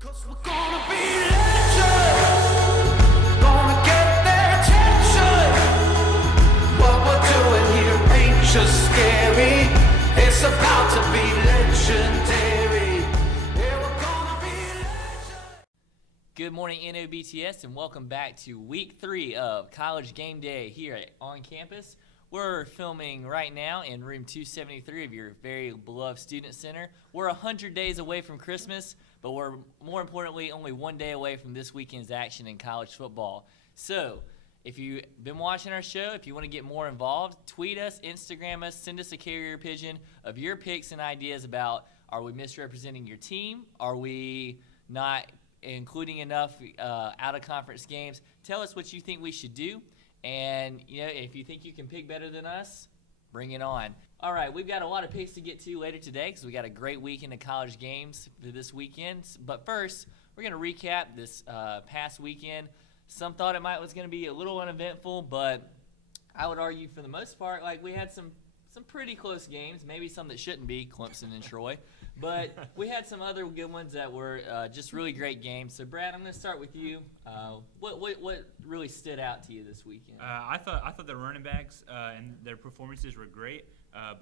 'Cause we're gonna be legends, gonna get their attention. What we're doing here ain't just scary, it's about to be legendary. Yeah, we're gonna be legends. Good morning, NOBTS, and welcome back to week 3 of College Game Day here on campus. We're filming right now in room 273 of your very beloved Student Center. We're 100 days away from Christmas, but we're more importantly only 1 day away from this weekend's action in college football. So, if you've been watching our show, if you want to get more involved, tweet us, Instagram us, send us a carrier pigeon of your picks and ideas about, are we misrepresenting your team? Are we not including enough out-of-conference games? Tell us what you think we should do. And, you know, if you think you can pick better than us, bring it on. All right, we've got a lot of picks to get to later today because we got a great weekend of college games for this weekend. But first, we're going to recap this past weekend. Some thought it was going to be a little uneventful, but I would argue for the most part, like, we had some pretty close games, maybe some that shouldn't be, Clemson and Troy. But we had some other good ones that were just really great games. So, Brad, I'm going to start with you. What really stood out to you this weekend? I thought the running backs and their performances were great.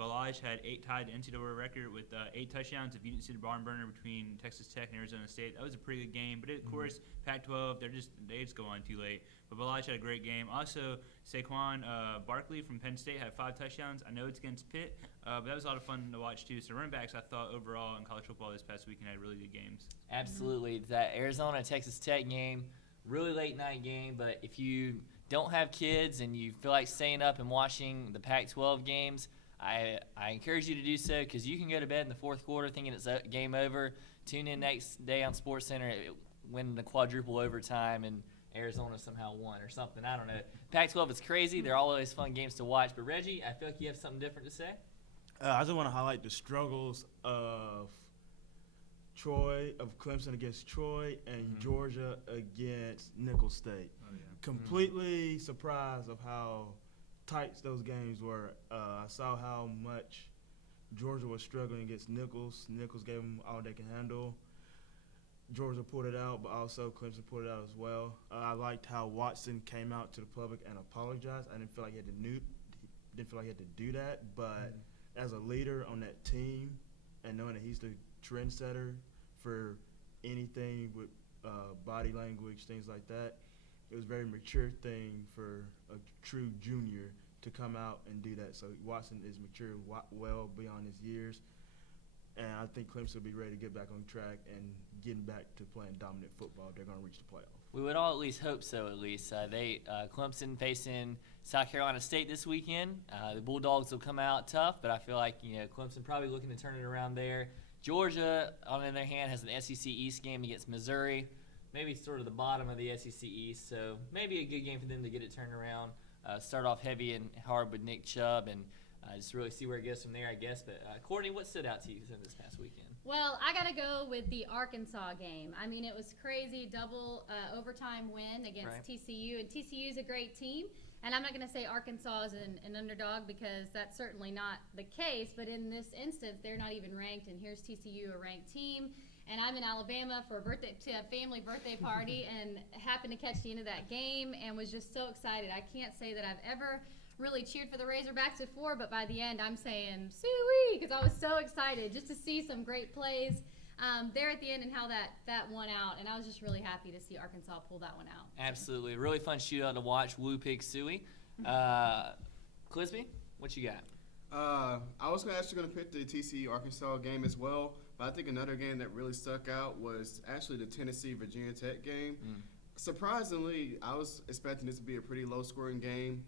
Balaj had 8 tied the NCAA record with 8 touchdowns. If you didn't see the barn burner between Texas Tech and Arizona State, that was a pretty good game. But of course, Pac-12, they just go on too late. But Balaj had a great game. Also, Saquon Barkley from Penn State had 5 touchdowns. I know it's against Pitt, but that was a lot of fun to watch too. So running backs, I thought overall in college football this past weekend had really good games. Absolutely. That Arizona-Texas Tech game, really late night game. But if you don't have kids and you feel like staying up and watching the Pac-12 games, I encourage you to do so because you can go to bed in the fourth quarter thinking it's game over. Tune in next day on SportsCenter, win the quadruple overtime, and Arizona somehow won or something. I don't know. Pac-12 is crazy. They're always fun games to watch. But, Reggie, I feel like you have something different to say. I just want to highlight the struggles of Clemson against Troy and Georgia against Nicholls State. Oh, yeah. Completely surprised of how tight those games were. I saw how much Georgia was struggling against Nicholls. Nicholls gave them all they can handle. Georgia pulled it out, but also Clemson pulled it out as well. I liked how Watson came out to the public and apologized. I didn't feel like he had to do that, but as a leader on that team and knowing that he's the trendsetter for anything with body language, things like that, it was a very mature thing for a true junior to come out and do that. So Watson is mature well beyond his years. And I think Clemson will be ready to get back on track and getting back to playing dominant football. They're going to reach the playoff. We would all at least hope so, at least. Clemson facing South Carolina State this weekend. The Bulldogs will come out tough, but I feel like, Clemson probably looking to turn it around there. Georgia, on the other hand, has an SEC East game against Missouri. Maybe sort of the bottom of the SEC East, so maybe a good game for them to get it turned around. Start off heavy and hard with Nick Chubb and just really see where it goes from there, I guess. But, Courtney, what stood out to you this past weekend? Well, I got to go with the Arkansas game. I mean, it was crazy, double overtime win against TCU. And TCU is a great team. And I'm not going to say Arkansas is an underdog because that's certainly not the case. But in this instance, they're not even ranked. And here's TCU, a ranked team. And I'm in Alabama for a family birthday party and happened to catch the end of that game and was just so excited. I can't say that I've ever really cheered for the Razorbacks before, but by the end I'm saying "Soo-wee" because I was so excited just to see some great plays there at the end and how that won out. And I was just really happy to see Arkansas pull that one out. Absolutely. A really fun shootout to watch. Woo Pig Suey. Clisby, what you got? I was actually going to pick the TCU-Arkansas game as well, but I think another game that really stuck out was actually the Tennessee-Virginia Tech game. Surprisingly, I was expecting this to be a pretty low-scoring game.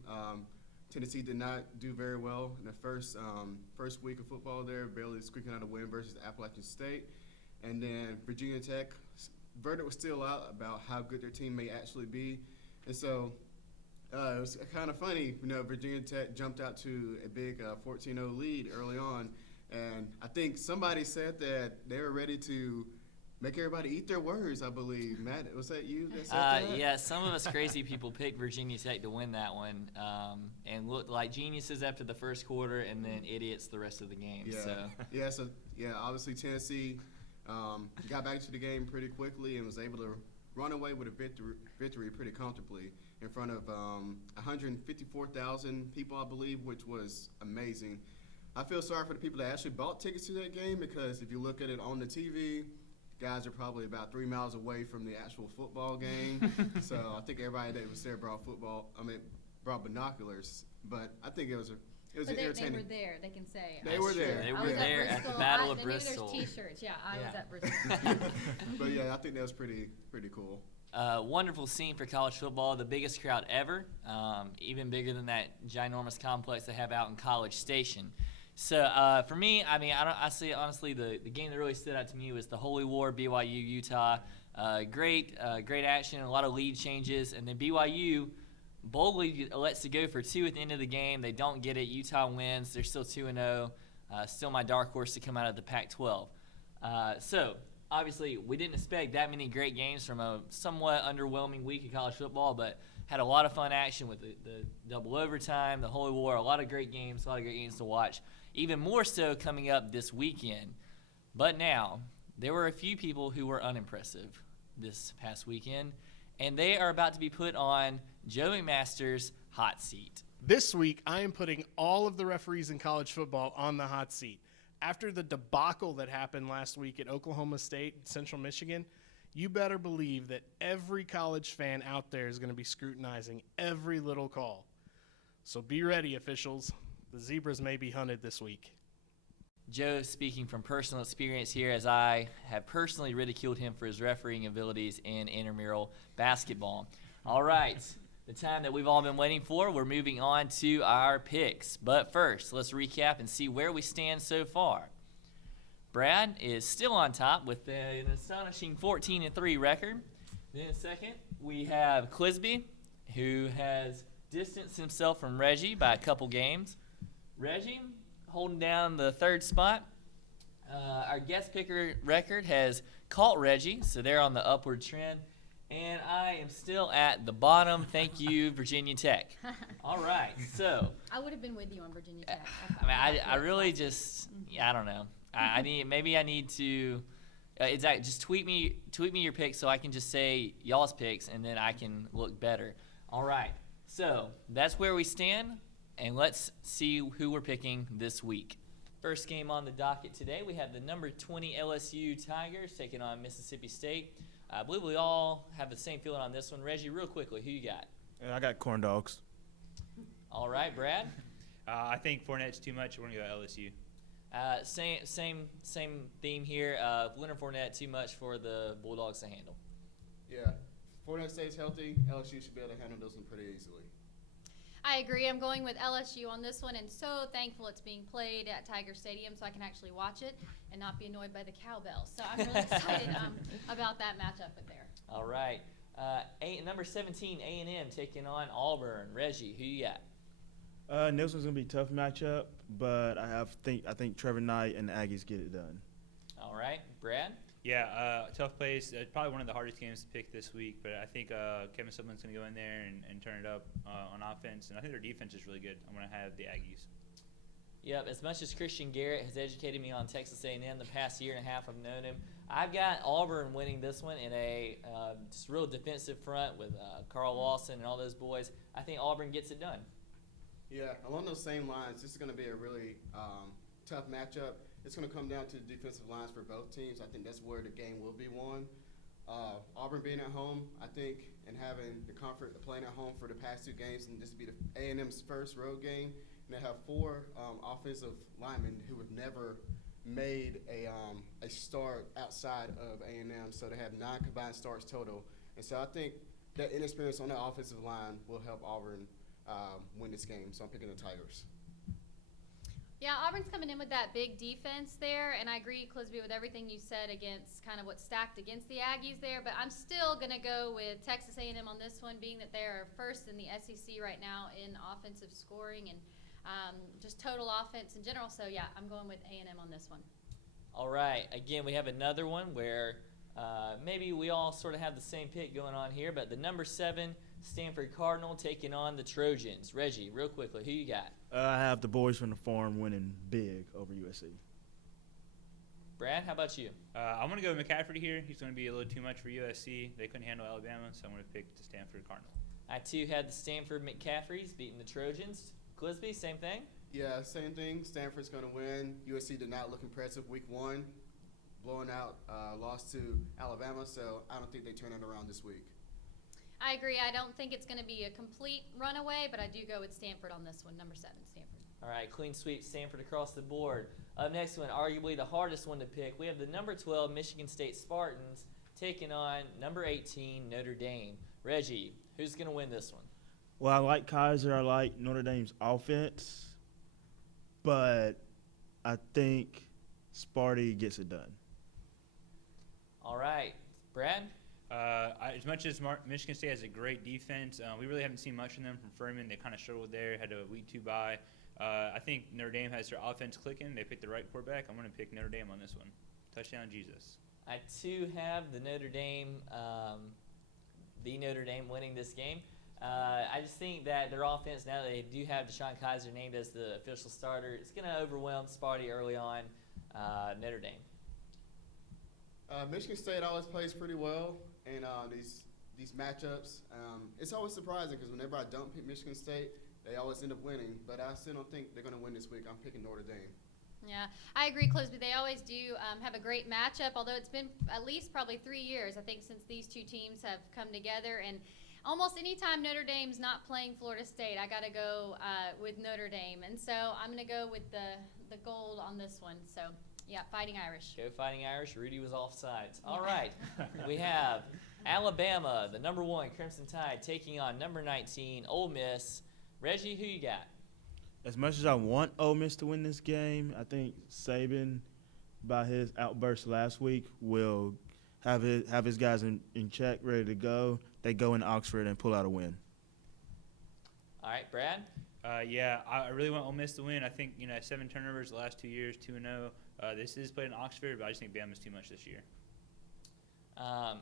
Tennessee did not do very well in the first week of football there, barely squeaking out a win versus Appalachian State. And then Virginia Tech, verdict was still out about how good their team may actually be. And so it was kind of funny, Virginia Tech jumped out to a big 14-0 lead early on. And I think somebody said that they were ready to make everybody eat their words, I believe. Matt, was that you that said that? Yeah, some of us crazy people picked Virginia Tech to win that one and looked like geniuses after the first quarter and then idiots the rest of the game. Yeah, So yeah, obviously Tennessee Got back to the game pretty quickly and was able to run away with a victory pretty comfortably in front of 154,000 people, I believe, which was amazing. I feel sorry for the people that actually bought tickets to that game because if you look at it on the TV, guys are probably about 3 miles away from the actual football game. So I think everybody that was there brought binoculars. But I think it was But entertaining. they were there. They can say. They were there. They I were was at there at the Bristol. Battle of Maybe Bristol. there's T-shirts. Yeah, I was Yeah. at Bristol. But yeah, I think that was pretty cool. Wonderful scene for college football, the biggest crowd ever, even bigger than that ginormous complex they have out in College Station. So for me, I mean, I say honestly, the game that really stood out to me was the Holy War, BYU Utah. Great action, a lot of lead changes, and then BYU boldly lets it go for 2 at the end of the game. They don't get it. Utah wins. They're still 2-0. Still my dark horse to come out of the Pac-12. So obviously, we didn't expect that many great games from a somewhat underwhelming week of college football, but had a lot of fun action with the double overtime, the Holy War, a lot of great games to watch. Even more so coming up this weekend. But now, there were a few people who were unimpressive this past weekend, and they are about to be put on Joe McMaster's hot seat. This week, I am putting all of the referees in college football on the hot seat. After the debacle that happened last week at Oklahoma State and Central Michigan, you better believe that every college fan out there is going to be scrutinizing every little call. So be ready, officials. The Zebras may be hunted this week. Joe, speaking from personal experience here, as I have personally ridiculed him for his refereeing abilities in intramural basketball. All right, the time that we've all been waiting for, we're moving on to our picks. But first, let's recap and see where we stand so far. Brad is still on top with an astonishing 14-3 record. Then second, we have Clisby, who has distanced himself from Reggie by a couple games. Reggie holding down the third spot. Our guest picker record has caught Reggie, so they're on the upward trend. And I am still at the bottom. Thank you, Virginia Tech. All right, so I would have been with you on Virginia Tech. I really just, I don't know. I need to. Exactly. Just tweet me your picks so I can just say y'all's picks and then I can look better. All right. So that's where we stand, and let's see who we're picking this week. First game on the docket today, we have the number 20 LSU Tigers taking on Mississippi State. I believe we all have the same feeling on this one. Reggie, real quickly, who you got? I got corn dogs. All right, Brad. I think Fournette's too much. We're gonna go LSU. Same theme here. Leonard Fournette too much for the Bulldogs to handle. Yeah. Fournette stays healthy, LSU should be able to handle this one pretty easily. I agree. I'm going with LSU on this one, and so thankful it's being played at Tiger Stadium so I can actually watch it and not be annoyed by the cowbell. So I'm really excited about that matchup there. All right. Number 17, A&M taking on Auburn. Reggie, who you got? This one's gonna be a tough matchup, but I think Trevor Knight and the Aggies get it done. All right. Brad? Yeah, tough place. Probably one of the hardest games to pick this week, but I think Kevin Sumlin's going to go in there and turn it up on offense, and I think their defense is really good. I'm going to have the Aggies. Yep, as much as Christian Garrett has educated me on Texas A&M the past year and a half I've known him, I've got Auburn winning this one in a just real defensive front with Carl Lawson and all those boys. I think Auburn gets it done. Yeah, along those same lines, this is going to be a really tough matchup. It's going to come down to the defensive lines for both teams. I think that's where the game will be won. Auburn being at home, I think, and having the comfort of playing at home for the past 2 games, and this will be the A&M's first road game. And they have 4 offensive linemen who have never made a start outside of A&M, so they have 9 combined starts total. And so I think that inexperience on the offensive line will help Auburn win this game. So I'm picking the Tigers. Yeah, Auburn's coming in with that big defense there, and I agree, Clisby, with everything you said against kind of what's stacked against the Aggies there, but I'm still going to go with Texas A&M on this one, being that they're first in the SEC right now in offensive scoring and just total offense in general. So, yeah, I'm going with A&M on this one. All right. Again, we have another one where maybe we all sort of have the same pick going on here, but the number 7 Stanford Cardinal taking on the Trojans. Reggie, real quickly, who you got? I have the boys from the farm winning big over USC. Brad, how about you? I'm going to go with McCaffrey here. He's going to be a little too much for USC. They couldn't handle Alabama, so I'm going to pick the Stanford Cardinal. I too had the Stanford McCaffreys beating the Trojans. Clisby, same thing. Yeah, same thing. Stanford's going to win. USC did not look impressive week 1, blowing out, lost to Alabama, so I don't think they turn it around this week. I agree. I don't think it's going to be a complete runaway, but I do go with Stanford on this one. Number 7, Stanford. All right, clean sweep, Stanford across the board. Up next one, arguably the hardest one to pick. We have the number 12 Michigan State Spartans taking on number 18 Notre Dame. Reggie, who's going to win this one? Well, I like Kaiser. I like Notre Dame's offense. But I think Sparty gets it done. All right, Brad? As much as Michigan State has a great defense, we really haven't seen much from them from Furman. They kind of struggled there, had a week 2 bye. I think Notre Dame has their offense clicking. They picked the right quarterback. I'm going to pick Notre Dame on this one. Touchdown, Jesus. I too have the Notre Dame winning this game. I just think that their offense, now that they do have Deshaun Kaiser named as the official starter, it's going to overwhelm Sparty early on. Notre Dame. Michigan State always plays pretty well in these matchups. It's always surprising because whenever I don't pick Michigan State, they always end up winning. But I still don't think they're going to win this week. I'm picking Notre Dame. Yeah, I agree, Clisby. They always do have a great matchup, although it's been at least probably 3 years, I think, since these two teams have come together. And almost any time Notre Dame's not playing Florida State, I got to go with Notre Dame. And so I'm going to go with the gold on this one. So, yeah, Fighting Irish. Go Fighting Irish. Rudy was offsides. All right. We have Alabama, the number 1 Crimson Tide, taking on number 19 Ole Miss. Reggie, who you got? As much as I want Ole Miss to win this game, I think Saban, by his outburst last week, will have his guys in check, ready to go. They go in Oxford and pull out a win. All right, Brad? Yeah, I really want Ole Miss to win. I think 7 turnovers the last 2 years, 2-0. This is played in Oxford, but I just think Bama's too much this year.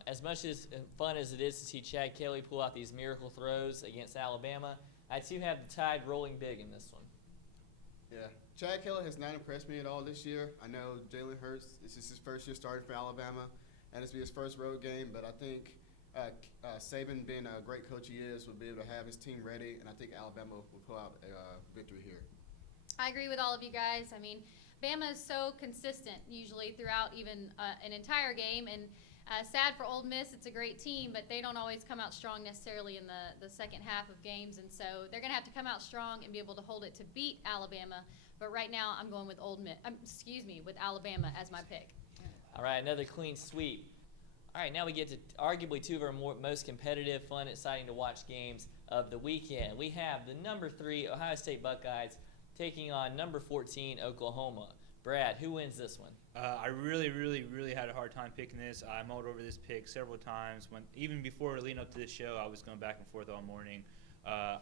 As much as fun as it is to see Chad Kelly pull out these miracle throws against Alabama, I too have the Tide rolling big in this one. Yeah, Chad Kelly has not impressed me at all this year. I know Jalen Hurts, this is his first year starting for Alabama, and it's be his first road game, but I think Saban, being a great coach he is, will be able to have his team ready, and I think Alabama will pull out a victory here. I agree with all of you guys. I mean, Bama is so consistent usually throughout even an entire game, and sad for Ole Miss. It's a great team, but they don't always come out strong necessarily in the second half of games, and so they're going to have to come out strong and be able to hold it to beat Alabama. But right now, I'm going with with Alabama as my pick. All right, another clean sweep. All right, now we get to arguably 2 of our most competitive, fun, exciting to watch games of the weekend. We have the number 3 Ohio State Buckeyes taking on number 14 Oklahoma. Brad, who wins this one? I really, really, really had a hard time picking this. I mulled over this pick several times. Even before leading up to this show, I was going back and forth all morning. I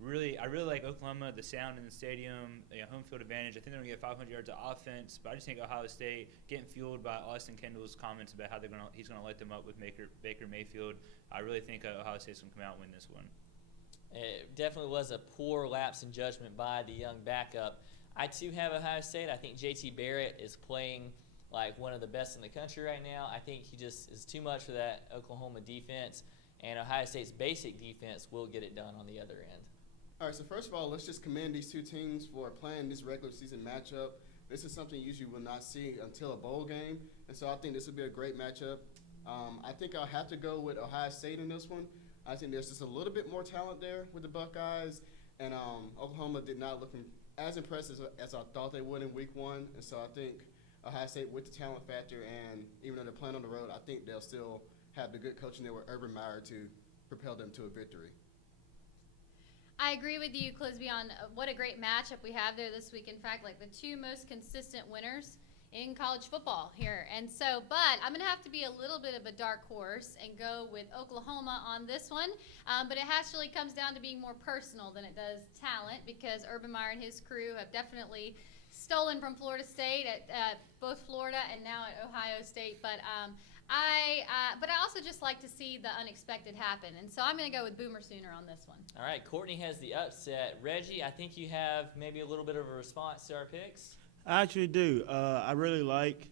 really like Oklahoma, the sound in the stadium, home field advantage. I think they're going to get 500 yards of offense, but I just think Ohio State getting fueled by Austin Kendall's comments about how he's going to light them up with Baker Mayfield. I really think Ohio State's going to come out and win this one. It definitely was a poor lapse in judgment by the young backup. I too have Ohio State. I think JT Barrett is playing like one of the best in the country right now. I think he just is too much for that Oklahoma defense, and Ohio State's basic defense will get it done on the other end. All right, so first of all, let's just commend these two teams for playing this regular season matchup. This is something you usually will not see until a bowl game, and so I think this will be a great matchup. I think I'll have to go with Ohio State in this one. I think there's just a little bit more talent there with the Buckeyes, and Oklahoma did not look as impressive as I thought they would in week 1, and so I think Ohio State with the talent factor, and even though they're playing on the road, I think they'll still have the good coaching there with Urban Meyer to propel them to a victory. I agree with you, Clisby, on what a great matchup we have there this week. In fact, like the 2 most consistent winners in college football here. And so, but I'm going to have to be a little bit of a dark horse and go with Oklahoma on this one. But it actually comes down to being more personal than it does talent, because Urban Meyer and his crew have definitely stolen from Florida State at both Florida and now at Ohio State. But I also just like to see the unexpected happen. And so I'm going to go with Boomer Sooner on this one. All right, Courtney has the upset. Reggie, I think you have maybe a little bit of a response to our picks. I actually do. I really like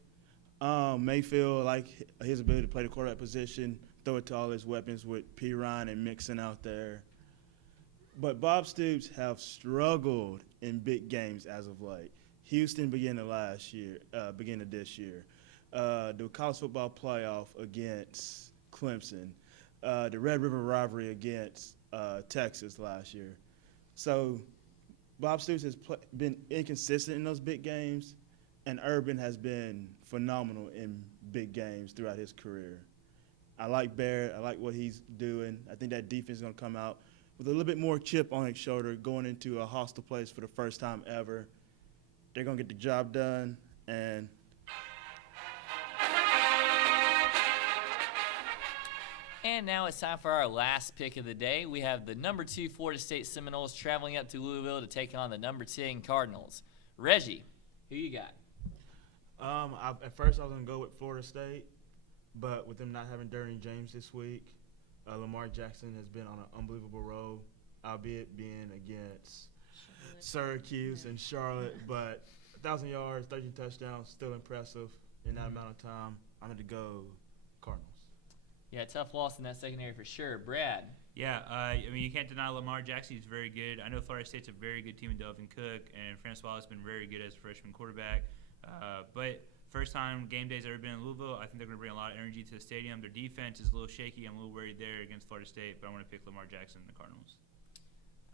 Mayfield, like his ability to play the quarterback position, throw it to all his weapons with P. Ryan and Mixon out there. But Bob Stoops have struggled in big games as of late. Houston beginning of this year. The college football playoff against Clemson. The Red River rivalry against Texas last year. So Bob Stoops has been inconsistent in those big games, and Urban has been phenomenal in big games throughout his career. I like Barrett. I like what he's doing. I think that defense is going to come out with a little bit more chip on its shoulder going into a hostile place for the first time ever. They're going to get the job done, and And now it's time for our last pick of the day. We have the number 2 Florida State Seminoles traveling up to Louisville to take on the number 10 Cardinals. Reggie, who you got? At first I was going to go with Florida State, but with them not having Derwin James this week, Lamar Jackson has been on an unbelievable road, albeit being against Syracuse and Charlotte. But 1,000 yards, 13 touchdowns, still impressive in that amount of time. I'm going to go Cardinals. Yeah, tough loss in that secondary for sure. Brad. Yeah, I mean, you can't deny Lamar Jackson. He's very good. I know Florida State's a very good team with Delvin Cook, and Francois has been very good as a freshman quarterback. But first time game day's ever been in Louisville. I think they're going to bring a lot of energy to the stadium. Their defense is a little shaky. I'm a little worried there against Florida State, but I want to pick Lamar Jackson and the Cardinals.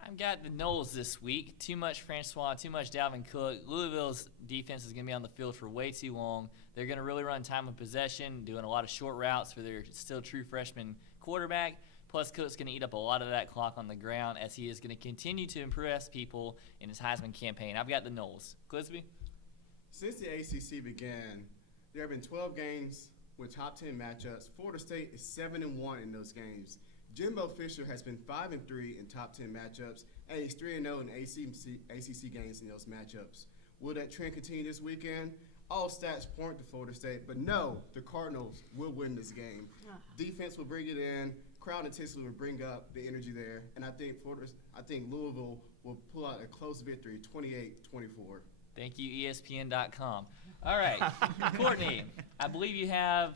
I've got the Noles this week. Too much Francois, too much Dalvin Cook. Louisville's defense is going to be on the field for way too long. They're going to really run time of possession, doing a lot of short routes for their still true freshman quarterback. Plus, Cook's going to eat up a lot of that clock on the ground as he is going to continue to impress people in his Heisman campaign. I've got the Noles. Clisby? Since the ACC began, there have been 12 games with top 10 matchups. Florida State is 7-1 in those games. Jimbo Fisher has been 5-3 in top 10 matchups, and he's 3-0 in ACC games in those matchups. Will that trend continue this weekend? All stats point to Florida State, but no, the Cardinals will win this game. Defense will bring it in. Crowd intensity will bring up the energy there, and I think Louisville will pull out a close victory, 28-24. Thank you, ESPN.com. All right, Courtney, I believe you have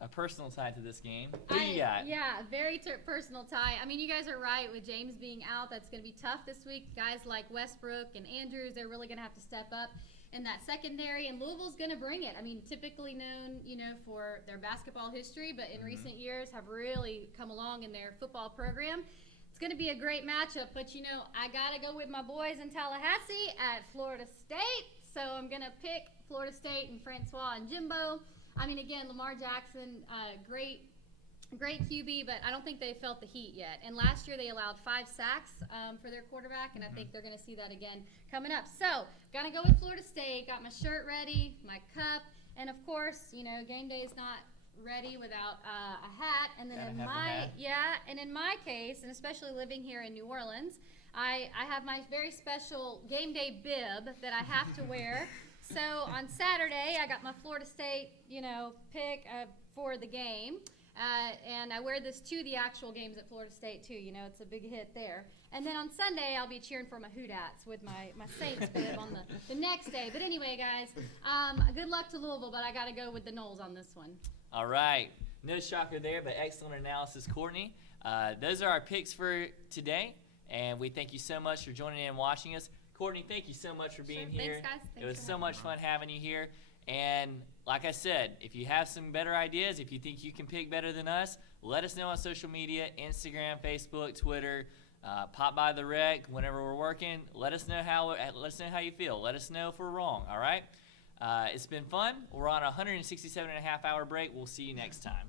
a personal tie to this game. Who you got? Yeah, very personal tie. I mean, you guys are right with James being out. That's going to be tough this week. Guys like Westbrook and Andrews, they're really going to have to step up in that secondary, and Louisville's going to bring it. I mean, typically known, for their basketball history, but in recent years have really come along in their football program. It's going to be a great matchup, but, I got to go with my boys in Tallahassee at Florida State, so I'm going to pick Florida State and Francois and Jimbo. I mean, again, Lamar Jackson, great QB, but I don't think they felt the heat yet. And last year they allowed 5 sacks for their quarterback, and I think they're going to see that again coming up. So, got to go with Florida State. Got my shirt ready, my cup, and of course, game day is not ready without a hat. And then in my case, and especially living here in New Orleans, I have my very special game day bib that I have to wear. So on Saturday, I got my Florida State, pick for the game. And I wear this to the actual games at Florida State, too. It's a big hit there. And then on Sunday, I'll be cheering for my Hootats with my Saints bib on the next day. But anyway, guys, good luck to Louisville, but I got to go with the Noles on this one. All right. No shocker there, but excellent analysis, Courtney. Those are our picks for today, and we thank you so much for joining in and watching us. Courtney, thank you so much for being here. Thanks, guys. It was so much fun having you here. And like I said, if you have some better ideas, if you think you can pick better than us, let us know on social media, Instagram, Facebook, Twitter. Pop by the rec whenever we're working. Let us know how you feel. Let us know if we're wrong, all right? It's been fun. We're on a 167.5-hour break. We'll see you next time.